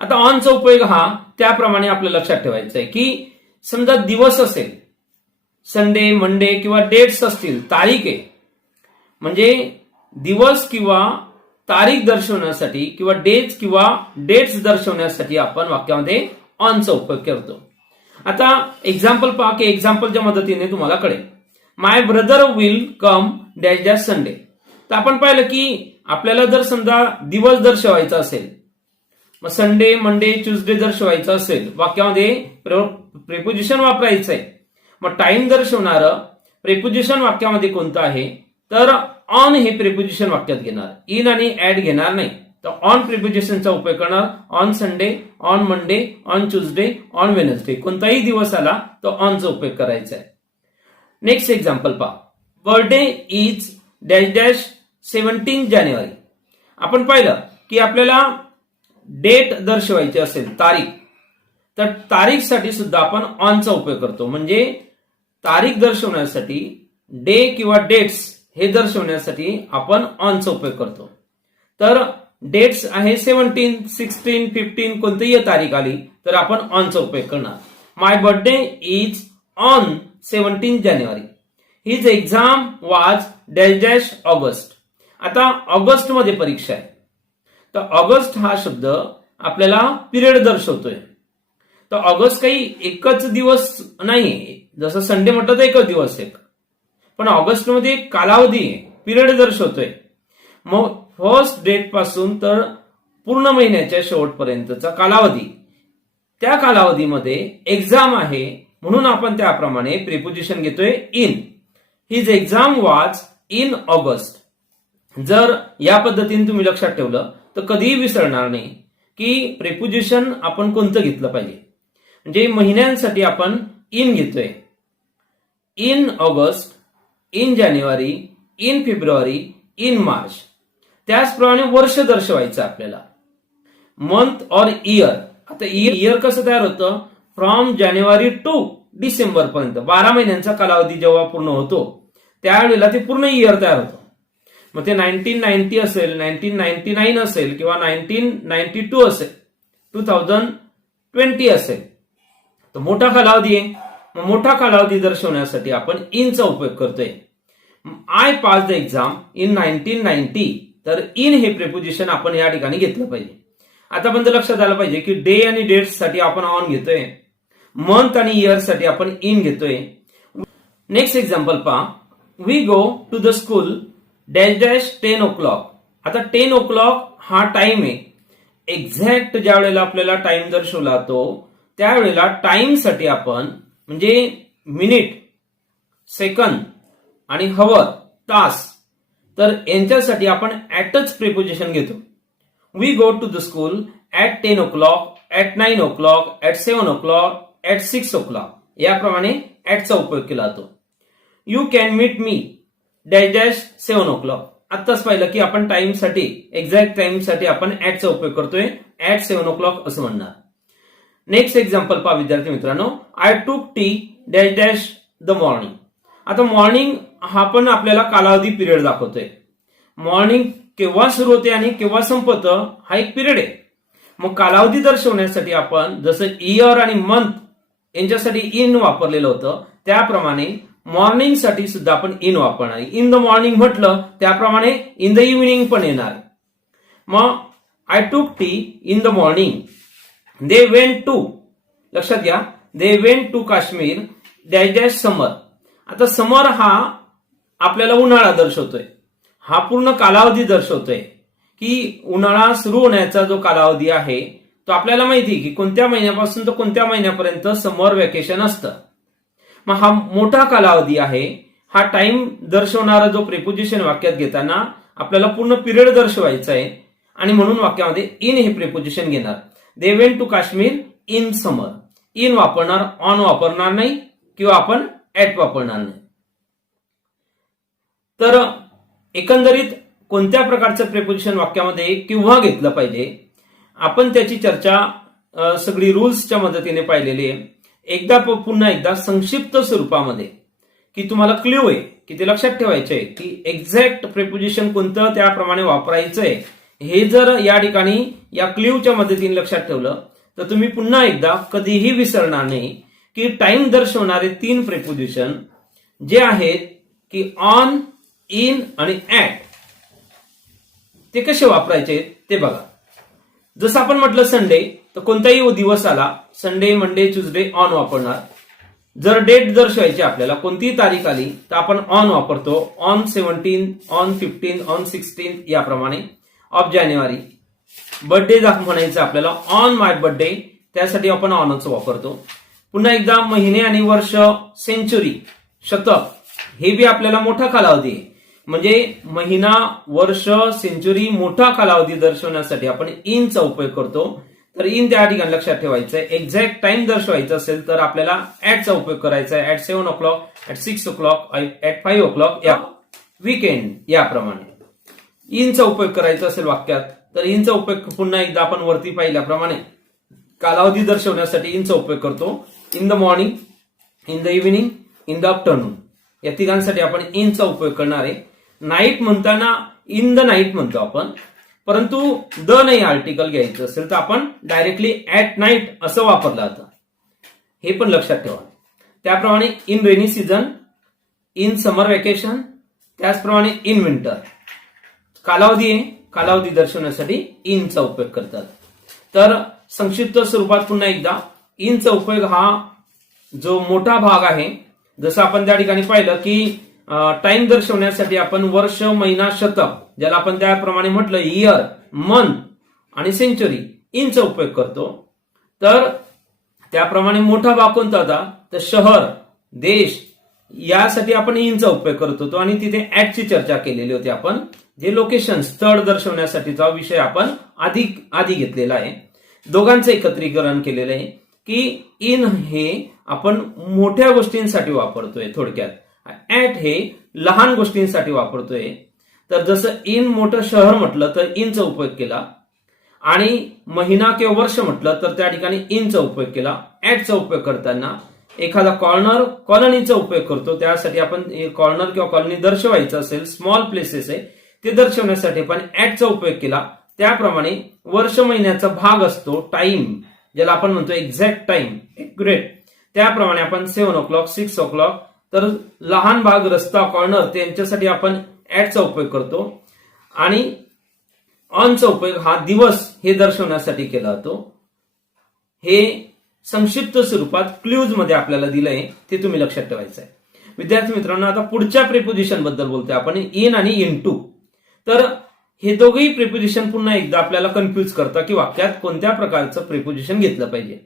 आता ऑनचा उपयोग हा त्याप्रमाणे आपल्या लक्षात ठेवायचा आहे की समजा दिवस असेल, संडे, मंडे किंवा डेट्स असतील, तारीख आहे, म्हणजे दिवस किंवा तारीख दर्शवण्यासाठी किंवा डेज किंवा डेट्स दर्शवण्यासाठी आपण वाक्यामध्ये ऑनचा उपयोग करतो. आता एक्झाम्पल पहा की एक्झाम्पलच्या मदतीने तुम्हाला कळेल. My brother will come dash dash Sunday. तर आपण पाहिलं की आपल्याला जर समजा दिवस दर्शवायचा असेल, मग संडे, मंडे, ट्युजडे दर्शवायचं असेल, वाक्यामध्ये प्रिपोजिशन वापरायचं आहे. मग टाइम दर्शवणारं प्रिपोजिशन वाक्यामध्ये कोणतं आहे, तर ऑन हे प्रिपोजिशन वाक्यात घेणार, इन आणि ऍड घेणार नाही. तर ऑन प्रिपोजिशनचा उपयोग करणार on Sunday, on Monday, on Tuesday, on Wednesday. कोणताही दिवस आला तर ऑनचा उपयोग करायचा आहे. नेक्स्ट एक्झाम्पल पहा. बर्थडे इज डॅश डॅश 17 जानेवारी. आपण पाहिलं की आपल्याला डेट दर्शवायची असेल, तारीख, तर तारीखसाठी सुद्धा आपण ऑनचा उपयोग करतो. म्हणजे तारीख दर्शवण्यासाठी, डे किंवा डेट्स हे दर्शवण्यासाठी आपण ऑनचा उपयोग करतो. तर डेट्स आहे 17, 16, 15, कोणतीही तारीख आली तर आपण ऑनचा उपयोग करणार. My birthday is on 17 January. His exam was dash dash August. आता ऑगस्ट मध्ये परीक्षा आहे, तर ऑगस्ट हा शब्द आपल्याला पिरियड दर्शवतोय. तर ऑगस्ट काही एकच दिवस नाही, जसं संडे म्हटलं तर एकच दिवस एक, पण ऑगस्ट मध्ये कालावधी आहे, पिरियड दर्शवतोय. मग फर्स्ट डेट पासून तर पूर्ण महिन्याच्या शेवटपर्यंतचा कालावधी, त्या कालावधीमध्ये एक्झाम आहे म्हणून आपण त्याप्रमाणे प्रिपोजिशन घेतोय in. His exam was in August. जर या पद्धतीने तुम्ही लक्षात ठेवलं तर कधीही विसरणार नाही की प्रिपोजिशन आपण कोणतं घेतलं पाहिजे. म्हणजे महिन्यांसाठी आपण इन घेतोय, in August, in January, in February, in March. त्याचप्रमाणे वर्ष दर्शवायचं आपल्याला, मंथ और इयर. आता इयर कसं तयार होतं, फ्रॉम जानेवारी टू डिसेंबर पर्यंत 12 महिन्यांचा कालावधी जेव्हा पूर्ण होतो त्यावेळेला ते पूर्ण इयर तयार होतं. मग ते 1990 असेल, 1999 असेल किंवा 1992 असेल, 2020 असेल, तर मोठा कालावधी आहे. मग मोठा कालावधी दर्शवण्यासाठी आपण इनचा उपयोग करतोय. I pass the exam in 1990. तर इन हे प्रिपोजिशन आपण या ठिकाणी घेतलं पाहिजे. आता पण लक्षात आलं पाहिजे की डे आणि डेट्स साठी आपण ऑन घेतोय, मंथ आणि इयर साठी आपण इन घेतोय. नेक्स्ट एक्झाम्पल पहा. We go to the school dash dash 10 o'clock. आता 10 o'clock हा टाइम आहे. एक्झॅक्ट ज्या वेळेला आपल्याला टाइम दर्शवला जातो त्यावेळेला टाइम साठी आपण म्हणजे मिनिट, सेकंद आणि हवर, तास, तर यांच्यासाठी आपण ऍटच प्रिपोजिशन घेतो. We go to the school at 10 o'clock, at 9 o'clock, at 7 o'clock, at 6 o'clock. याप्रमाणे ऍटचा उपयोग केला जातो. You can meet me dash dash 7 o'clock. आत्ताच पाहिलं की आपण टाइमसाठी, एक्झॅक्ट टाइमसाठी आपण ऍटचा उपयोग करतोय, ऍट 7 o'clock असं म्हणणार. नेक्स्ट एक्झाम्पल पहा विद्यार्थी मित्रांनो. I took T dash dash the morning. आता मॉर्निंग हा पण आपल्याला कालावधी पिरियड दाखवतोय. मॉर्निंग केव्हा सुरू होते आणि केव्हा संपतं हा एक पिरियड आहे. मग कालावधी दर्शवण्यासाठी आपण जसं इयर आणि मंथ यांच्यासाठी इन वापरलेलं होतं त्याप्रमाणे मॉर्निंग साठी सुद्धा आपण इन वापरणार. इन द मॉर्निंग म्हटलं त्याप्रमाणे इन द इव्हिनिंग पण येणार. मग I took tea in the morning. They went to, लक्षात घ्या, they went to Kashmir dash dash summer. आता समर हा आपल्याला उन्हाळा दर्शवतोय, हा पूर्ण कालावधी दर्शवतोय की उन्हाळा सुरू होण्याचा जो कालावधी आहे तो आपल्याला माहिती आहे की कोणत्या महिन्यापासून तर कोणत्या महिन्यापर्यंत समर वेकेशन असतं. मग हा मोठा कालावधी आहे. हा टाइम दर्शवणारा जो प्रिपोजिशन वाक्यात घेताना आपल्याला पूर्ण पिरियड दर्शवायचा आहे आणि म्हणून वाक्यामध्ये इन हे प्रिपोजिशन घेणार. They went to Kashmir in summer. In वापरणार, ऑन वापरणार नाही किंवा आपण ऍट वापरणार नाही. तर एकंदरीत कोणत्या प्रकारचं प्रिपोजिशन वाक्यामध्ये किंवा घेतलं पाहिजे आपण त्याची चर्चा सगळी रूल्सच्या मदतीने पाहिलेली आहे. एकदा पुन्हा एकदा संक्षिप्त स्वरूपामध्ये की तुम्हाला क्ल्यू आहे की ते लक्षात ठेवायचे आहे की एक्झॅक्ट प्रिपोजिशन कोणतं त्याप्रमाणे वापरायचं आहे. हे जर या ठिकाणी या क्ल्यूच्या मदतीने लक्षात ठेवलं तर तुम्ही पुन्हा एकदा कधीही विसरणार नाही की टाइम दर्शवणारे 3 प्रिपोजिशन जे आहेत की ऑन, इन आणि ऍट ते कसे वापरायचे ते बघा. जसं आपण म्हटलं संडे तर कोणताही दिवस आला, संडे, मंडे, ट्युजडे ऑन वापरणार. जर डेट दर्शवायची आपल्याला कोणतीही तारीख आली तर आपण ऑन वापरतो. ऑन 17, ऑन 15, ऑन 16 याप्रमाणे. Of January. बर्थडे म्हणायचं आपल्याला ऑन माय बर्थडे, त्यासाठी आपण ऑनच वापरतो. पुन्हा एकदा महिने आणि वर्ष, सेंचुरी, शतक हे बी आपल्याला मोठा कालावधी आहे. म्हणजे महिना, वर्ष, सेंचुरी मोठा कालावधी दर्शवण्यासाठी आपण इनचा उपयोग करतो. तर इन त्या ठिकाणी लक्षात ठेवायचं आहे. एक्झॅक्ट टाइम दर्शवायचं असेल तर आपल्याला ऍटचा उपयोग करायचा आहे. At 7 o'clock, at 6 o'clock, at 5 o'clock या वीकेंड याप्रमाणे. इनचा उपयोग करायचा असेल वाक्यात तर इनचा उपयोग पुन्हा एकदा आपण वरती पाहिल्याप्रमाणे कालावधी दर्शवण्यासाठी इनचा उपयोग करतो. In the morning, in the evening, in the afternoon या तिघांसाठी आपण इनचा उपयोग करणार आहे. नाईट म्हणताना इन द नाईट म्हणतो आपण, परंतु द नाही आर्टिकल घ्यायचं असेल तर आपण डायरेक्टली ऍट नाईट असं वापरलं जातं. हे पण लक्षात ठेवा. त्याप्रमाणे in rainy season, in summer vacation, त्याचप्रमाणे इन विंटर. कालावधी आहे, कालावधी दर्शवण्यासाठी इनचा उपयोग करतात. तर संक्षिप्त स्वरूपात पुन्हा एकदा इनचा उपयोग हा जो मोठा भाग आहे, जसं आपण त्या ठिकाणी पाहिलं की टाइम दर्शवण्यासाठी आपण वर्ष, महिना, शतक ज्याला आपण त्याप्रमाणे म्हटलं इयर, मंथ आणि सेंचुरी इनचा उपयोग करतो. तर त्याप्रमाणे मोठा भाग कोणता होता तर शहर, देश यासाठी आपण इनचा उपयोग करत होतो आणि तिथे ऍटची चर्चा केलेली होती आपण. जे लोकेशन, स्थळ दर्शवण्यासाठीचा विषय आपण आधी घेतलेला आहे. दोघांचं एकत्रीकरण केलेलं आहे की इन हे आपण मोठ्या गोष्टींसाठी वापरतोय थोडक्यात. ऍट हे लहान गोष्टींसाठी वापरतोय. तर जसं इन मोठं शहर म्हटलं तर इनचा उपयोग केला आणि महिना किंवा वर्ष म्हटलं तर त्या ठिकाणी इनचा उपयोग केला. ऍटचा उपयोग करताना एखादा कॉर्नर, कॉलनीचा उपयोग करतो. त्यासाठी आपण कॉर्नर किंवा कॉलनी दर्शवायचं असेल, स्मॉल प्लेसेस आहे ते दर्शवण्यासाठी आपण ऍटचा उपयोग केला. त्याप्रमाणे वर्ष महिन्याचा भाग असतो टाइम, ज्याला आपण म्हणतो एक्झॅक्ट टाइम, एक्युरेट. त्याप्रमाणे आपण 7 o'clock, 6 o'clock. तर लहान भाग, रस्ता, कॉर्नर त्यांच्यासाठी आपण ऍटचा उपयोग करतो. आणि ऑनचा उपयोग हा दिवस हे दर्शवण्यासाठी केला जातो. हे संक्षिप्त स्वरूपात क्ल्यूज मध्ये आपल्याला दिलंय, ते तुम्ही लक्षात ठेवायचं आहे. विद्यार्थी मित्रांनो, आता पुढच्या प्रिपोजिशन बद्दल बोलतोय आपण, इन आणि इन टू. तर हे दोघेही प्रिपोजिशन पुन्हा एकदा आपल्याला कन्फ्युज करतात की वाक्यात कोणत्या प्रकारचं प्रिपोजिशन घेतलं पाहिजे.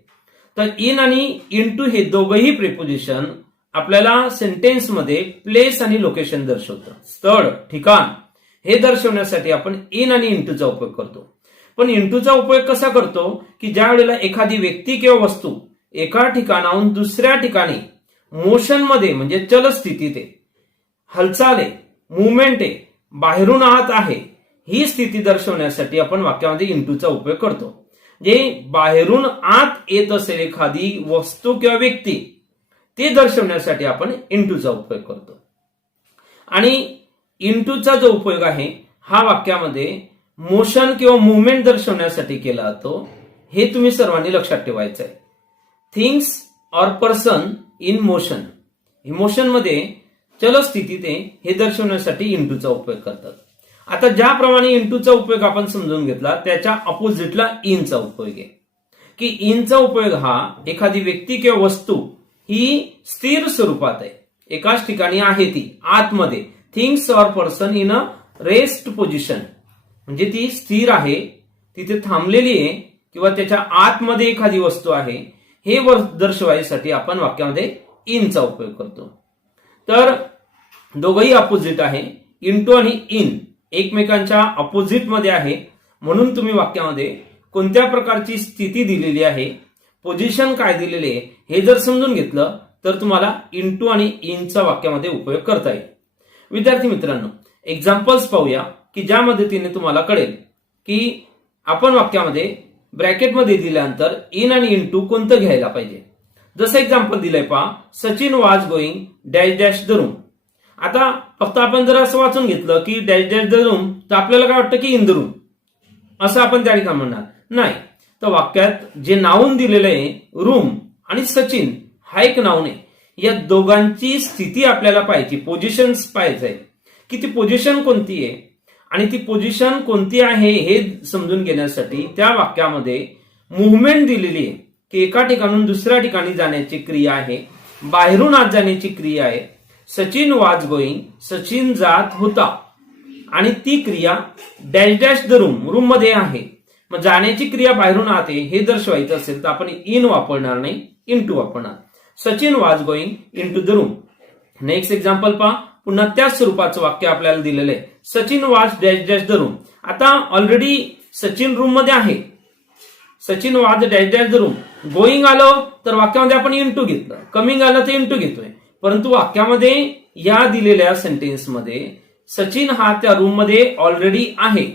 तर इन आणि इन टू हे दोघेही प्रिपोजिशन आपल्याला सेंटेन्स मध्ये प्लेस आणि लोकेशन दर्शवतं. स्थळ, ठिकाण हे दर्शवण्यासाठी आपण इन आणि इंटूचा उपयोग करतो. पण इंटूचा उपयोग कसा करतो की ज्या वेळेला एखादी व्यक्ती किंवा वस्तू एका ठिकाणाहून दुसऱ्या ठिकाणी मोशन मध्ये म्हणजे चलस्थितीत आहे, हालचाल आहे, मुवमेंट आहे, बाहेरून आत आहे, ही स्थिती दर्शवण्यासाठी आपण वाक्यामध्ये इंटूचा उपयोग करतो. जे बाहेरून आत येत असेल एखादी वस्तू किंवा व्यक्ती ते दर्शवण्यासाठी आपण इंटूचा उपयोग करतो. आणि इंटूचा जो उपयोग आहे हा वाक्यामध्ये मोशन किंवा मुवमेंट दर्शवण्यासाठी केला जातो. हे तुम्ही सर्वांनी लक्षात ठेवायचं आहे. Things or person in motion, motion मध्ये चलस्थितीत आहे हे दर्शवण्यासाठी इंटूचा उपयोग करतात. आता ज्याप्रमाणे इंटूचा उपयोग आपण समजून घेतला त्याच्या अपोजिटला इनचा उपयोग आहे की इनचा उपयोग हा एखादी व्यक्ती किंवा वस्तू ही स्थिर स्वरूपात आहे, एकाच ठिकाणी आहे, ती आतमध्ये. Things or person in a rest position म्हणजे ती स्थिर आहे, तिथे थांबलेली आहे किंवा त्याच्या आतमध्ये एखादी वस्तू आहे, हे दर्शवायसाठी आपण वाक्यामध्ये इनचा उपयोग करतो. तर दोघंही अपोजिट आहे, इंटू आणि इन एकमेकांच्या अपोजिट मध्ये आहे, म्हणून तुम्ही वाक्यामध्ये कोणत्या प्रकारची स्थिती दिलेली आहे, पोझिशन काय दिलेली आहे हे जर समजून घेतलं तर तुम्हाला इंटू आणि इनचा वाक्यामध्ये उपयोग करता येईल. विद्यार्थी मित्रांनो, एक्झाम्पल्स पाहूया की ज्या मदतीने तुम्हाला कळेल की आपण वाक्यामध्ये ब्रॅकेटमध्ये दिल्यानंतर इन आणि इंटू कोणतं घ्यायला पाहिजे. जसं एक्झाम्पल दिलंय पहा, Sachin was going dash dash the room. आता फक्त आपण जर असं वाचून घेतलं की डॅश डॅश द रूम तर आपल्याला काय वाटतं की इन द रूम असं आपण त्या ठिकाणी म्हणणार नाही. तर वाक्यात जे नाऊन दिलेलं आहे रूम आणि सचिन हा एक नाऊन आहे, या दोघांची स्थिती आपल्याला पाहिजे, पोझिशन पाहिजे की ती पोझिशन कोणती आहे आणि ती पोझिशन कोणती आहे हे समजून घेण्यासाठी त्या वाक्यामध्ये मुव्हमेंट दिलेली आहे की एका ठिकाणून दुसऱ्या ठिकाणी जाण्याची क्रिया आहे, बाहेरून आत जाण्याची क्रिया आहे. सचिन वॉज गोइंग, सचिन जात होता आणि ती क्रिया dash dash the room, room मध्ये आहे. मग जाण्याची क्रिया बाहेरून आत आहे हे दर्शवायचं असेल तर आपण इन वापरणार नाही, इंटू वापरणार. Sachin was going into the room. Next example पहा, पुन्हा त्याच स्वरूपाचं वाक्य आपल्याला दिलेलं आहे, Sachin was dash dash the room. आता ऑलरेडी सचिन रूम मध्ये आहे, Sachin was dash dash the room. Going आलं तर वाक्यामध्ये आपण इंटू घेतलं, कमिंग आलं तर इंटू घेतोय, परंतु वाक्यामध्ये या दिलेल्या सेंटेन्समध्ये सचिन हा त्या रूम मध्ये ऑलरेडी आहे,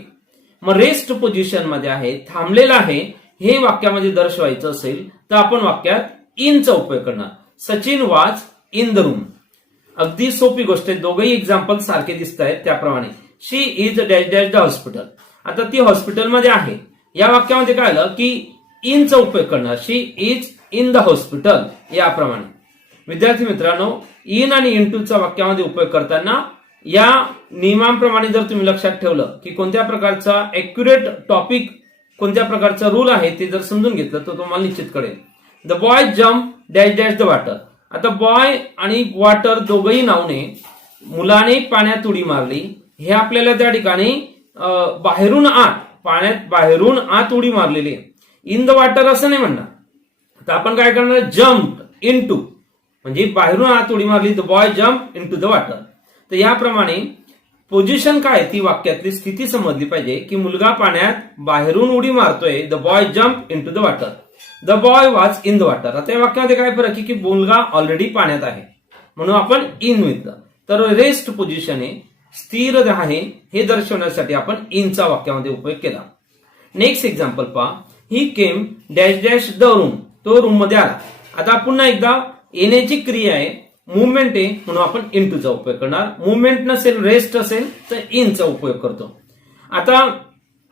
मग रेस्ट पोझिशन मध्ये आहे, थांबलेला आहे हे वाक्यामध्ये दर्शवायचं असेल तर आपण वाक्यात इनचा उपयोग करणार. Sachin was in the room. अगदी सोपी गोष्ट आहे, दोघंही एक्झाम्पल सारखे दिसत आहेत त्याप्रमाणे. She is dash dash the hospital. आता ती हॉस्पिटलमध्ये आहे, या वाक्यामध्ये काय आलं की इनचा उपयोग करणार, शी इज इन द हॉस्पिटल याप्रमाणे. विद्यार्थी मित्रांनो, इन आणि इंटूचा वाक्यामध्ये उपयोग करताना या नियमांप्रमाणे जर तुम्ही लक्षात ठेवलं की कोणत्या प्रकारचा एक्युरेट टॉपिक, कोणत्या प्रकारचा रूल आहे ते जर समजून घेतलं तर तुम्हाला निश्चित कळेल. The boy jump dash dash the water. आता बॉय आणि वॉटर दोघंही नावने, मुलाने पाण्यात उडी मारली हे आपल्याला त्या ठिकाणी बाहेरून आत, पाण्यात बाहेरून आत उडी मारलेली आहे. इन द वॉटर असं नाही म्हणणार, तर आपण काय करणार, जम्प इन टू, म्हणजे बाहेरून आत उडी मारली, the boy jump into the water. तर याप्रमाणे पोझिशन काय ती वाक्यातली स्थिती समजली पाहिजे की मुलगा पाण्यात बाहेरून उडी मारतोय, the boy jump into the water. The boy was in the water. आता या वाक्यामध्ये काय फरक आहे की मुलगा ऑलरेडी पाण्यात आहे म्हणून आपण इन घेतलं. तर रेस्ट पोझिशन आहे, स्थिर आहे हे दर्शवण्यासाठी आपण इनचा वाक्यामध्ये उपयोग केला. नेक्स्ट एक्झाम्पल पहा, ही केम डॅश डॅश द रूम. तो रूम मध्ये आला. आता पुन्हा एकदा येण्याची क्रिया आहे, मुवमेंट आहे म्हणून आपण इंटूचा उपयोग करणार. मुवमेंट नसेल, रेस्ट असेल तर इनचा उपयोग करतो. आता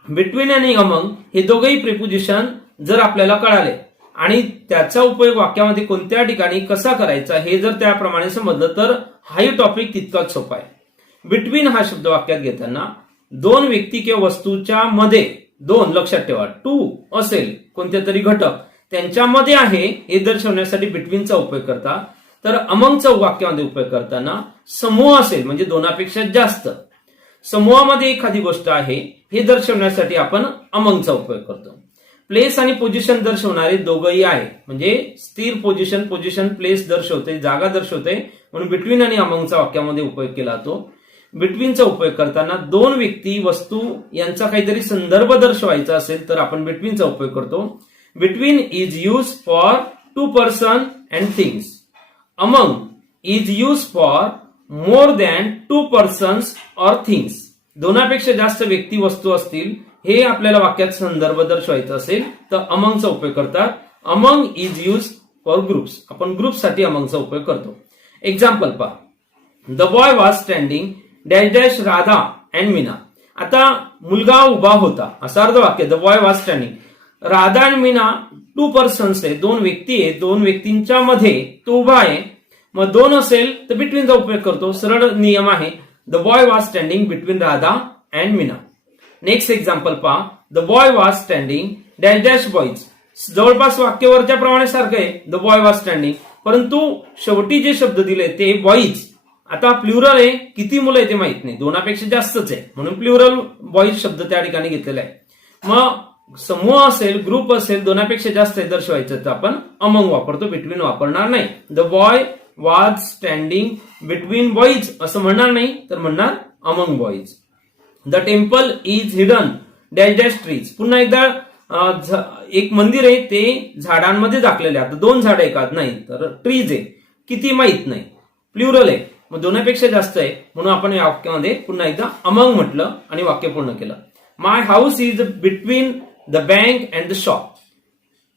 बिटवीन आणि अमंग हे दोघेही प्रिपोजिशन जर आपल्याला कळाले आणि त्याचा उपयोग वाक्यामध्ये कोणत्या ठिकाणी कसा करायचा हे जर त्याप्रमाणे समजलं तर हाही टॉपिक तितकाच सोपा आहे. बिटवीन हा शब्द वाक्यात घेताना दोन व्यक्ती किंवा वस्तूच्या मध्ये, दोन लक्षात ठेवा, टू असेल कोणत्या तरी घटक त्यांच्यामध्ये आहे हे दर्शवण्यासाठी बिटवीनचा उपयोग करता. तर अमंगचा वाक्यामध्ये उपयोग करताना समूह असेल म्हणजे दोनापेक्षा जास्त, समूहामध्ये एखादी गोष्ट आहे हे दर्शवण्यासाठी आपण अमंगचा उपयोग करतो. प्लेस आणि पोझिशन दर्शवणारे दोघंही आहे, म्हणजे स्थिर पोझिशन, पोझिशन प्लेस दर्शवते, जागा दर्शवते, म्हणून बिटवीन आणि अमंगचा वाक्यामध्ये उपयोग केला जातो. बिटवीनचा उपयोग करताना दोन व्यक्ती, वस्तू यांचा काहीतरी संदर्भ दर्शवायचा असेल तर आपण बिटवीनचा उपयोग करतो. Between is use for two person and things. Among is use for more than two persons or things. दोनापेक्षा जास्त व्यक्ती, वस्तू असतील हे आपल्याला वाक्यात संदर्भ दर्शवायचा असेल तर अमंगचा उपयोग करतात. Among is use for groups. आपण ग्रुपसाठी अमंगचा उपयोग करतो. एक्झाम्पल पहा, the boy was standing dash dash Radha and Meena. आता मुलगा उभा होता असं अर्ध वाक्य, the boy was standing. Radha आणि मीना टू पर्सन्स आहे, दोन व्यक्ती आहे, दोन व्यक्तींच्या मध्ये तो उभा आहे. मग दोन असेल तर बिटवीनचा उपयोग करतो, सरळ नियम आहे. The boy was standing between Radha and Meena. Next example पहा, the boy was standing dash dash boys. जवळपास वाक्यावरच्या प्रमाणे सारखं आहे, द बॉय वॉज स्टँडिंग, परंतु शेवटी जे शब्द दिले ते बॉईज. आता प्लुरल आहे, किती मुलं आहे ते माहित नाही, दोनापेक्षा जास्तच आहे म्हणून प्लुरल बॉईज शब्द त्या ठिकाणी घेतलेला आहे. मग समूह असेल, ग्रुप असेल, दोनापेक्षा जास्त आहे दर्शवायचं तर आपण अमंग वापरतो, बिटवीन वापरणार नाही. The boy was standing between boys असं म्हणणार नाही तर म्हणणार among boys. The temple is hidden dash dash trees. पुन्हा एकदा एक मंदिर आहे ते झाडांमध्ये झाकलेले आहे. आता 2 झाड एकात नाही तर ट्रीज आहे, किती माहित नाही, प्लुरल आहे, मग 2पेक्षा जास्त आहे, म्हणून आपण या वाक्यामध्ये पुन्हा एकदा अमंग म्हटलं आणि वाक्य पूर्ण केलं. My house is between the bank and the shop.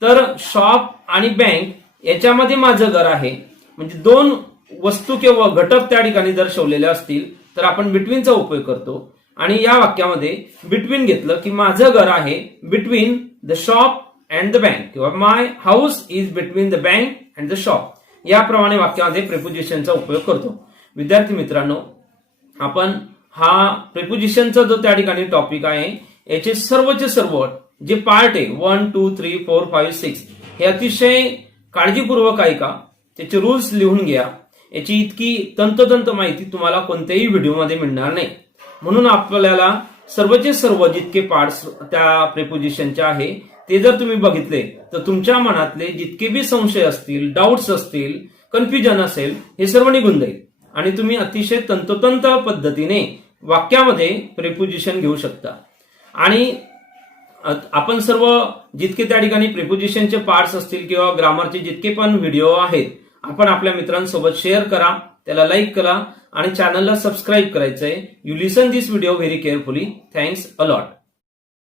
तर शॉप आणि बँक याच्यामध्ये माझं घर आहे, म्हणजे 2 वस्तू किंवा घटक त्या ठिकाणी दर्शवलेले असतील तर आपण बिटवीनचा उपयोग करतो. आणि या वाक्यामध्ये बिटवीन घेतलं की माझं घर आहे between the shop and the bank किंवा my house is between the bank and the shop. याप्रमाणे वाक्यामध्ये प्रिपोजिशनचा उपयोग करतो. विद्यार्थी मित्रांनो, आपण हा प्रिपोजिशनचा जो त्या ठिकाणी टॉपिक आहे याचे सर्वचे सर्व जे पार्ट आहे 1, 2, 3, 4, 5, 6 हे अतिशय काळजीपूर्वक ऐका, त्याचे रूल्स लिहून घ्या. याची इतकी तंतोतंत माहिती तुम्हाला कोणत्याही व्हिडिओमध्ये मिळणार नाही. म्हणून आपल्याला सर्वचे सर्व जितके पार्ट्स त्या प्रिपोजिशनचे आहे ते जर तुम्ही बघितले तर तुमच्या मनातले जितके बी संशय असतील, डाऊट्स असतील, कन्फ्युजन असेल, हे सर्व निघून जाईल आणि तुम्ही अतिशय तंतोतंत पद्धतीने वाक्यामध्ये प्रिपोजिशन घेऊ शकता. आणि आपण सर्व जितके त्या ठिकाणी प्रिपोजिशनचे पार्ट्स असतील किंवा ग्रामरचे जितके पण व्हिडिओ आहेत आपण आपल्या मित्रांसोबत शेअर करा, त्याला लाईक करा आणि चॅनलला सबस्क्राईब करायचंय. You listen this video very carefully. Thanks a lot.